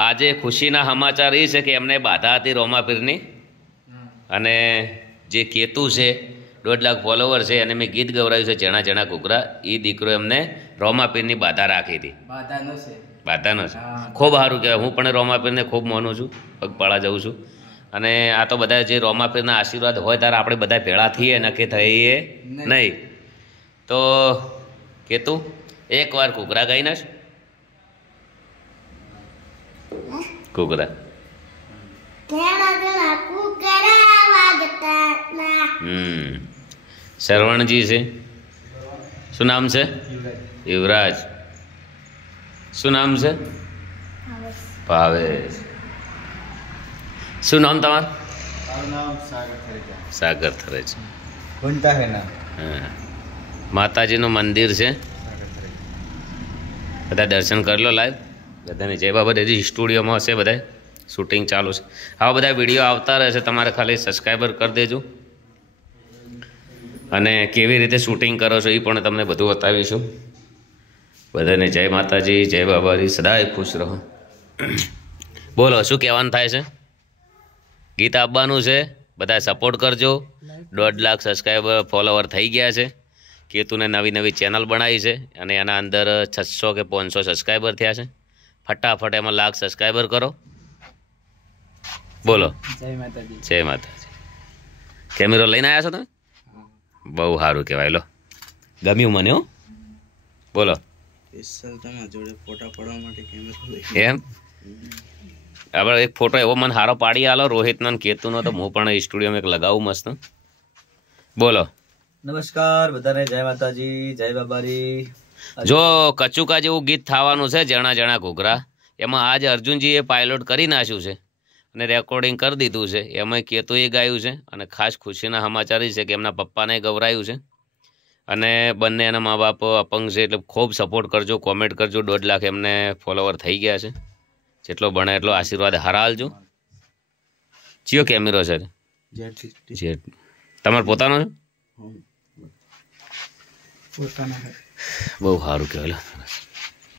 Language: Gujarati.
આજે ખુશીના સમાચાર એ છે કે એમને બાધા હતી રોમાપીરની અને જે કેતુ છે 1.5 લાખ ફોલોવર છે અને મેં ગીત ગવડાવ્યું છે જણા જણા કુકરા એ દીકરો એમને રોમાપીરની બાધા રાખી હતી. બાધાનો છે. ખૂબ સારું કહેવાય. હું પણ રોમાપીરને ખૂબ માનું છું, પગપાળા જાઉં છું. અને આ તો બધા જે રોમાપીરના આશીર્વાદ હોય ત્યારે આપણે બધા ભેળા થઈએ નક્કી થઈએ નહીં. તો કેતુ એકવાર કુકરા ગાઈ નાખ. કુકરા શરવણજી છે. શું નામ છે? યુવરાજ. શું નામ છે? ભાવેશ. શું નામ તમારું? સાગર થરેજા. માતાજીનું મંદિર છે, બધા દર્શન કરી લો લાઈવ. બધાને જય બાબા. હજી સ્ટુડિયોમાં હશે, બધા શૂટિંગ ચાલુ છે. આવા બધા વિડીયો આવતા રહેશે, તમારે ખાલી સબસ્ક્રાઈબર કરી દેજો. અને કેવી રીતે શૂટિંગ કરો છો એ પણ તમને બધું બતાવીશું. બધાને જય માતાજી, જય બાબાજી, સદાય ખુશ રહો. બોલો શું કહેવાનું થાય છે? ગીત આપવાનું છે, બધા સપોર્ટ કરજો. 1.5 લાખ સબસ્ક્રાઈબર ફોલોવર થઈ ગયા છે. કેતુને નવી નવી ચેનલ બનાવી છે અને એના અંદર 600 કે 500 સબસ્ક્રાઈબર થયા છે. ફટાફટ એમાં 1 લાખ સબસ્ક્રાઈબર કરો. બોલો જય માતાજી. જય માતાજી. કેમેરો લઈને આવ્યા છો તમે? બહુ સારું કહેવાય. લો ગમ્યું મને. હો બોલો. એમ આપણે એક ફોટો એવો મને સારો પાડી આલો રોહિતનો ને કેતુનો, તો હું પણ સ્ટુડિયોમાં એક લગાવું મસ્ત. બોલો. નમસ્કાર બધાને, જય માતાજી, જય બાબારી. જો કચુકા જેવું ગીત થવાનું છે જણા જણા ઘૂઘરા, એમાં આજ અર્જુનજીએ પાયલોટ કરી નાખ્યું છે અને રેકોર્ડિંગ કરી દીધું છે. એમાં કેતુએ ગાયું છે અને ખાસ ખુશીના સમાચાર છે કે એમના પપ્પાને ગવરાયું છે. અને બંને એના મા બાપ અપંગ છે, એટલે ખૂબ સપોર્ટ કરજો, કોમેન્ટ કરજો. 1.5 લાખ એમને ફોલોવર થઈ ગયા છે. જેટલો બને એટલો આશીર્વાદ હારા આલજો. ચિયો કેમેરો છે? જેટ. તમારો પોતાનો છે? બહુ સારું કહેવાય.